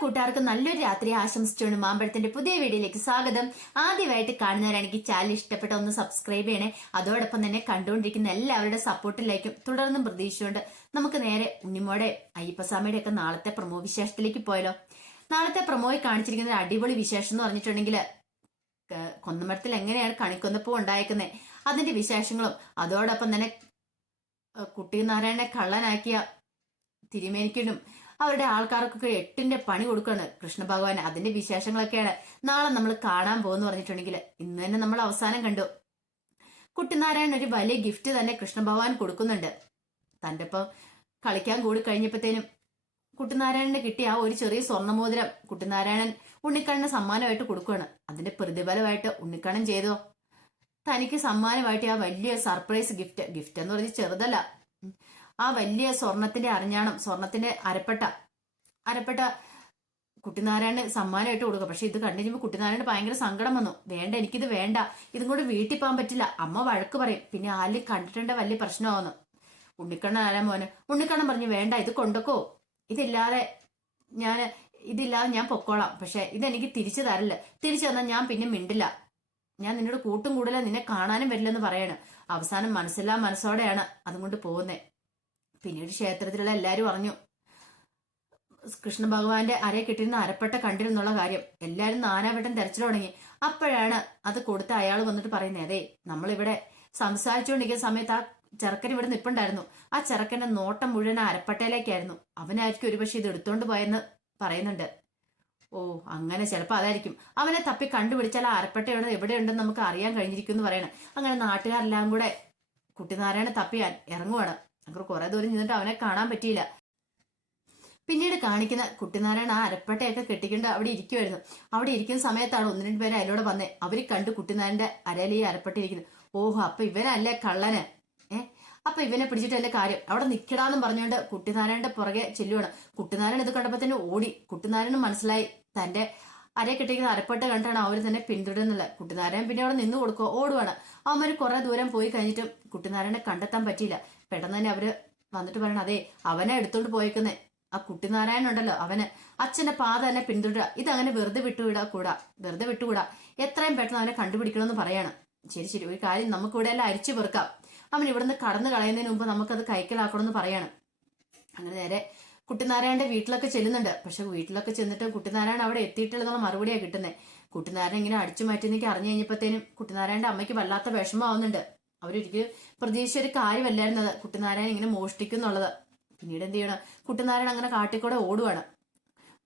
കൂട്ടുകാർക്കും നല്ലൊരു രാത്രി ആശംസിച്ചുകൊണ്ട് മാമ്പഴത്തിന്റെ പുതിയ വീഡിയോയിലേക്ക് സ്വാഗതം. ആദ്യമായിട്ട് കാണുന്നവരാണെങ്കിൽ ചാനൽ ഇഷ്ടപ്പെട്ട ഒന്ന് സബ്സ്ക്രൈബ് ചെയ്യണേ. അതോടൊപ്പം തന്നെ കണ്ടുകൊണ്ടിരിക്കുന്ന എല്ലാവരുടെ സപ്പോർട്ടിലേക്കും തുടർന്നും പ്രതീക്ഷിച്ചുകൊണ്ട് നമുക്ക് നേരെ ഉണ്ണിമോടെ അയ്യപ്പസ്വാമിയുടെ ഒക്കെ നാളത്തെ പ്രൊമോ വിശേഷത്തിലേക്ക് പോയാലോ. നാളത്തെ പ്രൊമോയിൽ കാണിച്ചിരിക്കുന്ന ഒരു അടിപൊളി വിശേഷം എന്ന് പറഞ്ഞിട്ടുണ്ടെങ്കിൽ കൊന്നമരത്തിൽ എങ്ങനെയാണ് കണിക്കൊന്നപ്പൂ ഉണ്ടായേക്കുന്നത് അതിന്റെ വിശേഷങ്ങളും അതോടൊപ്പം തന്നെ കുട്ടി നാരായണനെ കള്ളനാക്കിയ തിരുമേനിക്കനും അവരുടെ ആൾക്കാർക്കൊക്കെ 8ന്റെ പണി കൊടുക്കുകയാണ് കൃഷ്ണഭഗവാൻ. അതിന്റെ വിശേഷങ്ങളൊക്കെയാണ് നാളെ നമ്മൾ കാണാൻ പോകുന്നു പറഞ്ഞിട്ടുണ്ടെങ്കിൽ ഇന്ന് തന്നെ നമ്മൾ അവസാനം കണ്ടു. കുട്ടിനാരായണൻ ഒരു വലിയ ഗിഫ്റ്റ് തന്നെ കൃഷ്ണഭഗവാൻ കൊടുക്കുന്നുണ്ട്. തന്റെ ഒപ്പം കളിക്കാൻ കൂടി കഴിഞ്ഞപ്പോഴത്തേനും കുട്ടിനാരായണന് കിട്ടിയ ആ ഒരു ചെറിയ സ്വർണ്ണമോതിരം കുട്ടിനാരായണൻ ഉണ്ണിക്കണ്ണന് സമ്മാനമായിട്ട് കൊടുക്കുകയാണ്. അതിന്റെ പ്രതിഫലമായിട്ട് ഉണ്ണിക്കണ്ണൻ ചെയ്തോ തനിക്ക് സമ്മാനമായിട്ട് ആ വലിയ സർപ്രൈസ് ഗിഫ്റ്റ് എന്ന് പറഞ്ഞ് ചെറുതല്ല, ആ വലിയ സ്വർണത്തിന്റെ അരഞ്ഞാണം, സ്വർണത്തിന്റെ അരപ്പെട്ട കുട്ടിനാരായണന് സമ്മാനമായിട്ട് കൊടുക്കുക. പക്ഷെ ഇത് കണ്ടു കഴിയുമ്പോൾ കുട്ടിനാരായണന് ഭയങ്കര സങ്കടം വന്നു. വേണ്ട, എനിക്കിത് വേണ്ട, ഇതും കൂടെ വീട്ടിൽ പോകാൻ പറ്റില്ല, അമ്മ വഴക്ക് പറയും, പിന്നെ ആലിൽ കണ്ടിട്ടുണ്ട് വലിയ പ്രശ്നമാവുന്നു. ഉണ്ണിക്കണ്ണൻ ആരാ മോന്? ഉണ്ണിക്കണ്ണൻ പറഞ്ഞു, വേണ്ട, ഇത് കൊണ്ടൊക്കോ, ഇതില്ലാതെ ഞാൻ പൊക്കോളാം, പക്ഷെ ഇതെനിക്ക് തിരിച്ചു തരില്ല, തിരിച്ചു തന്നാൽ ഞാൻ പിന്നെ മിണ്ടില്ല, ഞാൻ നിന്നോട് കൂട്ടും കൂടില്ല, നിന്നെ കാണാനും വരില്ലെന്ന് പറയാണ്. അവസാനം മനസ്സില്ലാ മനസ്സോടെയാണ് അതും കൊണ്ട് പോകുന്നത്. പിന്നീട് ക്ഷേത്രത്തിലുള്ള എല്ലാരും അറിഞ്ഞു കൃഷ്ണ ഭഗവാന്റെ അരയെ കിട്ടിയിരുന്ന അരപ്പട്ട കണ്ടിരുന്നുള്ള കാര്യം. എല്ലാരും നാനാവട്ടം തെരച്ചിൽ തുടങ്ങി. അപ്പോഴാണ് അത് കൊടുത്ത അയാൾ വന്നിട്ട് പറയുന്നത്, അതെ, നമ്മളിവിടെ സംസാരിച്ചുകൊണ്ടിരിക്കുന്ന സമയത്ത് ആ ചെറുക്കൻ ഇവിടെ നിപ്പുണ്ടായിരുന്നു, ആ ചെറുക്കന്റെ നോട്ടം മുഴുവൻ അരപ്പട്ടയിലേക്കായിരുന്നു, അവനായിരിക്കും ഒരുപക്ഷെ ഇത് എടുത്തോണ്ട് പോയെന്ന് പറയുന്നുണ്ട്. ഓ, അങ്ങനെ ചിലപ്പോൾ അതായിരിക്കും, അവനെ തപ്പി കണ്ടുപിടിച്ചാൽ ആ അരപ്പട്ട എവിടെയുണ്ടെന്ന് നമുക്ക് അറിയാൻ കഴിഞ്ഞിരിക്കും എന്ന് പറയണം. അങ്ങനെ നാട്ടുകാരെല്ലാം കൂടെ കുട്ടിനാരായണനെ തപ്പിയാൻ ഇറങ്ങുവാണ്. അങ്ങനെ കുറെ ദൂരം നിന്നിട്ട് അവനെ കാണാൻ പറ്റിയില്ല. പിന്നീട് കാണിക്കുന്ന കുട്ടിനാരായണൻ ആ അരപ്പട്ടയൊക്കെ കെട്ടിക്കൊണ്ട് അവിടെ ഇരിക്കുമായിരുന്നു. അവിടെ ഇരിക്കുന്ന സമയത്താണ് 1-2 പേര് അതിലൂടെ വന്നേ. അവര് കണ്ടു കുട്ടിനാരായണന്റെ അരയിൽ ഈ അരപ്പട്ട ഇരിക്കുന്നത്. ഓഹോ, അപ്പൊ ഇവനല്ലേ കള്ളന്, അപ്പൊ ഇവനെ പിടിച്ചിട്ടല്ലേ കാര്യം, അവിടെ നിക്കടാന്നും പറഞ്ഞുകൊണ്ട് കുട്ടിനാരായണന്റെ പുറകെ ചെല്ലുവാണ്. കുട്ടിനാരായണൻ ഇത് കണ്ടപ്പോ തന്നെ ഓടി. കുട്ടിനാരായണന് മനസ്സിലായി തന്റെ അരയെ കെട്ടിക്കുന്ന അരപ്പട്ട കണ്ടാണ് അവര് തന്നെ പിന്തുടരുന്നില്ല. കുട്ടിനാരായണൻ പിന്നെ അവിടെ നിന്ന് കൊടുക്കുക, ഓടുവാണ്. അവന്മാര് കുറെ ദൂരം പോയി കഴിഞ്ഞിട്ടും കുട്ടിനാരായണനെ കണ്ടെത്താൻ പറ്റിയില്ല. പെട്ടെന്ന് തന്നെ അവര് വന്നിട്ട് പറയണം, അതെ, അവനെ എടുത്തോണ്ട് പോയേക്കുന്നേ ആ കുട്ടിനാരായണൻ ഉണ്ടല്ലോ, അവന് അച്ഛന്റെ പാത തന്നെ പിന്തുടരുക, ഇതങ്ങനെ വെറുതെ വിട്ടുകൂടാ, എത്രയും പെട്ടെന്ന് അവനെ കണ്ടുപിടിക്കണമെന്ന് പറയാണ്. ശരി, ഒരു കാര്യം, നമുക്ക് ഇവിടെ എല്ലാം അരിച്ചു പെറുക്കാം, അവൻ ഇവിടുന്ന് കടന്നു കളയുന്നതിന് മുമ്പ് നമുക്കത് കൈക്കലാക്കണമെന്ന് പറയാണ്. അങ്ങനെ നേരെ കുട്ടിനാരായണന്റെ വീട്ടിലൊക്കെ ചെല്ലുന്നുണ്ട്. പക്ഷെ വീട്ടിലൊക്കെ ചെന്നിട്ട് കുട്ടിനാരായണൻ അവിടെ എത്തിയിട്ടുള്ള മറുപടിയാണ് കിട്ടുന്നത്. കുട്ടിനാരായണൻ ഇങ്ങനെ അടിച്ചു മാറ്റിയെന്നൊക്കെ അറിഞ്ഞു കഴിഞ്ഞപ്പോഴത്തേനും കുട്ടിനാരായണന്റെ അമ്മയ്ക്ക് വല്ലാത്ത വിഷമമാവുന്നുണ്ട്. അവരൊരിക്കലും പ്രതീക്ഷിച്ച ഒരു കാര്യമല്ലായിരുന്നത് കുട്ടിനാരായണൻ ഇങ്ങനെ മോഷ്ടിക്കുന്നുള്ളത്. പിന്നീട് എന്ത് ചെയ്യണം, കുട്ടിനാരായണൻ അങ്ങനെ കാട്ടിക്കൂടെ ഓടുവാണ്.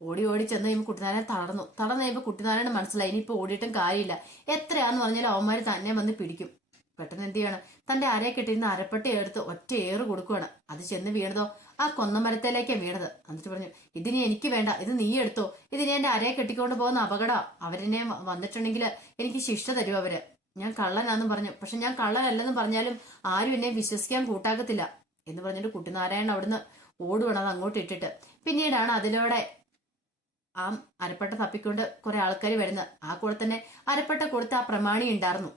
ഓടി ചെന്ന് കഴിയുമ്പോൾ കുട്ടിനാരായണൻ തളർന്നു കഴിയുമ്പോൾ കുട്ടിനാരായണൻ മനസ്സിലായി ഇനിയിപ്പോൾ ഓടിയിട്ടും കാര്യമില്ല, എത്രയാന്ന് പറഞ്ഞാലും അവന്മാർ തന്നെ വന്ന് പിടിക്കും. പെട്ടെന്ന് എന്ത് ചെയ്യണം, തന്റെ അരയെ കെട്ടിയിരുന്ന അരപ്പട്ടി എടുത്ത് ഒറ്റ ഏറ് കൊടുക്കുകയാണ്. അത് ചെന്ന് വീണതോ ആ കൊന്നമരത്തിലേക്കാണ് വീണത്. എന്നിട്ട് പറഞ്ഞു, ഇതിനി എനിക്ക് വേണ്ട, ഇത് നീ എടുത്തോ, ഇതിനെ എന്റെ അരയെ കെട്ടിക്കൊണ്ട് പോകുന്ന അപകടം, അവരെന്നെ വന്നിട്ടുണ്ടെങ്കിൽ എനിക്ക് ശിക്ഷ തരും അവര്, ഞാൻ കള്ളനാന്നും പറഞ്ഞു. പക്ഷെ ഞാൻ കള്ളനല്ലെന്ന് പറഞ്ഞാലും ആരും എന്നെ വിശ്വസിക്കാൻ കൂട്ടാക്കത്തില്ല എന്ന് പറഞ്ഞിട്ട് കുട്ടിനാരായണൻ അവിടുന്ന് ഓടുവാണ് അത് അങ്ങോട്ട് ഇട്ടിട്ട്. പിന്നീടാണ് അതിലൂടെ ആ അരപ്പട്ട തപ്പിക്കൊണ്ട് കുറെ ആൾക്കാർ വരുന്നത്. ആ കൂടെ തന്നെ അരപ്പട്ട കൊടുത്ത ആ പ്രമാണി ഉണ്ടായിരുന്നു.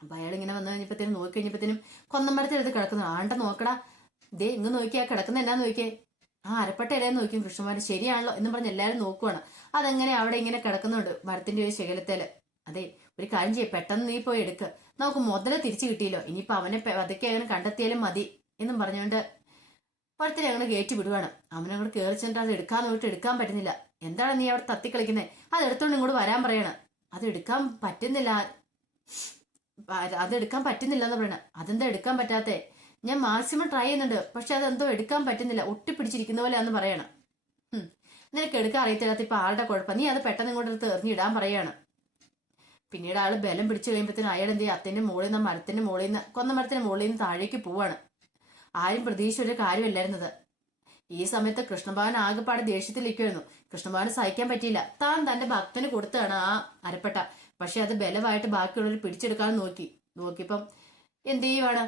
അപ്പൊ അയാൾ ഇങ്ങനെ വന്നു കഴിഞ്ഞപ്പോഴത്തേനും നോക്കി കഴിഞ്ഞപ്പോഴത്തേനും കൊന്നമരത്തിലെടുത്ത് കിടക്കുന്നു. ആണ്ട നോക്കടാ, ദേ ഇങ്ങ് നോക്കിയാ കിടക്കുന്ന എന്നാ നോക്കിയേ, ആ അരപ്പട്ട എല്ലാവരും നോക്കിയും കൃഷ്ണന്മാര് ശരിയാണല്ലോ എന്ന് പറഞ്ഞ് എല്ലാവരും നോക്കുവാണ്. അതെങ്ങനെ അവിടെ ഇങ്ങനെ കിടക്കുന്നുണ്ട് മരത്തിന്റെ ഒരു ശകലത്തേല്. അതെ, ഒരു കാര്യം ചെയ്യേ, പെട്ടെന്ന് നീ പോയി എടുക്ക്, നമുക്ക് മുതല തിരിച്ചു കിട്ടിയല്ലോ, ഇനിയിപ്പൊ അവനെ അതൊക്കെ അങ്ങനെ കണ്ടെത്തിയാലും മതി എന്നും പറഞ്ഞുകൊണ്ട് ഒരുത്തരെ അങ്ങനെ കയറ്റി വിടുവാണ്. അവനങ്ങോട്ട് കയറി ചെന്നിട്ട് അത് എടുക്കാൻ നോക്കിയിട്ട് എടുക്കാൻ പറ്റുന്നില്ല. എന്താണ് നീ അവിടെ തത്തിക്കളിക്കുന്നത്, അത് എടുത്തോണ്ട് ഇങ്ങോട്ട് വരാൻ പറയണം. അത് എടുക്കാൻ പറ്റുന്നില്ല എന്ന് പറയണം. അതെന്താ എടുക്കാൻ പറ്റാത്തേ? ഞാൻ മാക്സിമം ട്രൈ ചെയ്യുന്നുണ്ട്, പക്ഷെ അതെന്തോ എടുക്കാൻ പറ്റുന്നില്ല, ഒട്ടിപ്പിടിച്ചിരിക്കുന്ന പോലെയാന്ന് പറയണം. നിനക്ക് എടുക്കാൻ അറിയത്തില്ലാത്ത ഇപ്പൊ ആളുടെ കുഴപ്പം, നീ അത് പെട്ടെന്ന് ഇങ്ങോട്ട് എടുത്ത് എറിഞ്ഞിടാൻ പറയാണ്. പിന്നീട് ആള് ബലം പിടിച്ചു കഴിയുമ്പോഴത്തേനും അയാൾ എന്ത് ചെയ്യും, അത്തിന്റെ മുകളിൽ നിന്ന് മരത്തിന്റെ മുകളിൽ നിന്ന് കൊന്നമരത്തിന്റെ മുകളിൽ നിന്ന് താഴേക്ക് പോവാണ്. ആരും പ്രതീക്ഷിച്ച ഒരു കാര്യമല്ലായിരുന്നത്. ഈ സമയത്ത് കൃഷ്ണഭഗവാൻ ആകെപ്പാടെ ദേഷ്യത്തിലിരിക്കുമായിരുന്നു. കൃഷ്ണഭഗവാന് സഹിക്കാൻ പറ്റിയില്ല. താൻ തന്റെ ഭക്തന് കൊടുത്താണ് ആ അരപ്പട്ട. പക്ഷെ അത് ബലമായിട്ട് ബാക്കിയുള്ളവർ പിടിച്ചെടുക്കാൻ നോക്കിയപ്പം എന്ത് ചെയ്യുവാണ്,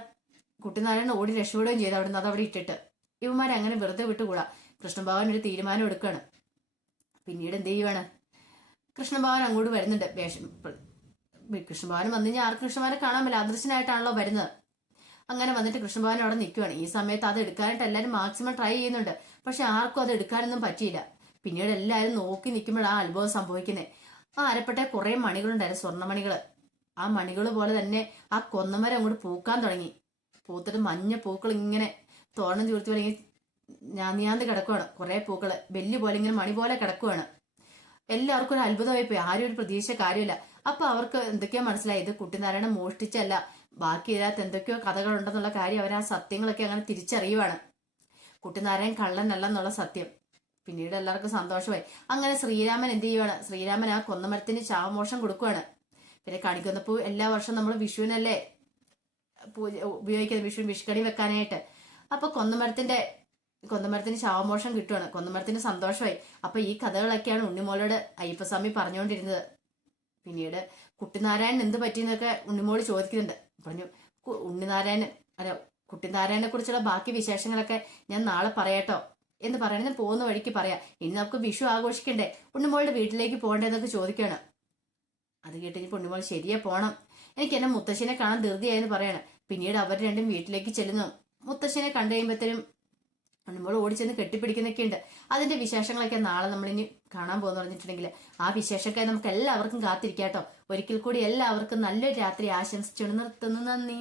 കുട്ടിനാരായണൻ ഓടി രക്ഷപ്പെടുകയും ചെയ്ത് അവിടുന്ന് അതവിടെ ഇട്ടിട്ട്. ഇവന്മാരെ അങ്ങനെ വെറുതെ വിട്ടുകൂടാ. കൃഷ്ണഭഗവാൻ ഒരു തീരുമാനം എടുക്കുകയാണ്. പിന്നീട് എന്ത് ചെയ്യുവാണ്, കൃഷ്ണഭഗവാൻ അങ്ങോട്ട് വരുന്നുണ്ട്. കൃഷ്ണഭഗവാൻ വന്നു കഴിഞ്ഞാൽ ആർക്കും കൃഷ്ണഭഗവാനെ കാണാൻ പറ്റില്ല, അദൃശ്യനായിട്ടാണല്ലോ വരുന്നത്. അങ്ങനെ വന്നിട്ട് കൃഷ്ണഭഗവാൻ അവിടെ നിൽക്കുവാണ്. ഈ സമയത്ത് അത് എടുക്കാനായിട്ട് എല്ലാവരും മാക്സിമം ട്രൈ ചെയ്യുന്നുണ്ട്. പക്ഷെ ആർക്കും അത് എടുക്കാനൊന്നും പറ്റിയില്ല. പിന്നീട് എല്ലാവരും നോക്കി നിൽക്കുമ്പോഴാണ് ആ അത്ഭുതം സംഭവിക്കുന്നത്. ആ അരപ്പട്ടെ കുറെ മണികളുണ്ടായിരുന്നു, സ്വർണ്ണമണികള്. ആ മണികൾ പോലെ തന്നെ ആ കൊന്നമരം അങ്ങോട്ട് പൂക്കാൻ തുടങ്ങി. പൂത്തിട്ട് മഞ്ഞ പൂക്കൾ ഇങ്ങനെ തോരണം ചൂർത്തി പോലെ ഞാന്തി കിടക്കുവാണ്. കുറെ പൂക്കള് ബെല്ല് പോലെ ഇങ്ങനെ മണി പോലെ കിടക്കുവാണ്. എല്ലാവർക്കും ഒരു അത്ഭുതമായി പോയി. ആരും ഒരു പ്രതീക്ഷ കാര്യമില്ല. അപ്പൊ അവർക്ക് എന്തൊക്കെയോ മനസ്സിലായി, ഇത് കുട്ടിനാരായണൻ മോഷ്ടിച്ചല്ല, ബാക്കി ഇതിനകത്ത് എന്തൊക്കെയോ കഥകളുണ്ടെന്നുള്ള കാര്യം അവർ ആ സത്യങ്ങളൊക്കെ അങ്ങനെ തിരിച്ചറിയുവാണ്. കുട്ടിനാരായണൻ കള്ളനല്ലെന്നുള്ള സത്യം. പിന്നീട് എല്ലാവർക്കും സന്തോഷമായി. അങ്ങനെ ശ്രീരാമൻ എന്ത് ചെയ്യുവാണ്, ശ്രീരാമൻ ആ കൊന്നമരത്തിന് ശാവമോഷം കൊടുക്കുവാണ്. പിന്നെ കണിക്കൊന്ന പൂ എല്ലാ വർഷവും നമ്മൾ വിഷുവിനല്ലേ പൂജ ഉപയോഗിക്കുന്നത്, വിഷുക്കണി വെക്കാനായിട്ട്. അപ്പൊ കൊന്നമരത്തിന് ശാവമോഷം കിട്ടുവാണ്. കൊന്നമരത്തിന് സന്തോഷമായി. അപ്പൊ ഈ കഥകളൊക്കെയാണ് ഉണ്ണിമോളോട് അയ്യപ്പസ്വാമി പറഞ്ഞുകൊണ്ടിരുന്നത്. പിന്നീട് കുട്ടിനാരായണൻ എന്ത് പറ്റിയെന്നൊക്കെ ഉണ്ണിമോള് ചോദിക്കുന്നുണ്ട്. പറഞ്ഞു, ഉണ്ണിനാരായണൻ അല്ല കുട്ടിനാരായണനെ കുറിച്ചുള്ള ബാക്കി വിശേഷങ്ങളൊക്കെ ഞാൻ നാളെ പറയാട്ടോ എന്ന് പറയണത് പോകുന്ന വഴിക്ക് പറയാം. ഇനി നമുക്ക് വിഷു ആഘോഷിക്കണ്ടേ, ഉണ്ണിമോളുടെ വീട്ടിലേക്ക് പോകണ്ടേന്നൊക്കെ ചോദിക്കുകയാണ്. അത് കേട്ട് ഉണ്ണിമോൾ ശരിയാ പോണം, എനിക്ക് എന്നെ മുത്തശ്ശിനെ കാണാൻ ധൃതിയായെന്ന് പറയണം. പിന്നീട് അവർ രണ്ടും വീട്ടിലേക്ക് ചെല്ലുന്നു. മുത്തശ്ശിനെ കണ്ടു കഴിയുമ്പോഴത്തേനും ഉണ്ണിമോൾ ഓടിച്ചെന്ന് കെട്ടിപ്പിടിക്കുന്നൊക്കെ ഉണ്ട്. അതിന്റെ വിശേഷങ്ങളൊക്കെ നാളെ നമ്മളിനി കാണാൻ പോകുന്നു പറഞ്ഞിട്ടുണ്ടെങ്കിൽ ആ വിശേഷമൊക്കെ നമുക്ക് എല്ലാവർക്കും കാത്തിരിക്കാട്ടോ. ഒരിക്കൽ കൂടി എല്ലാവർക്കും നല്ലൊരു രാത്രി ആശംസിച്ചു നിർത്തുന്നു. നന്ദി.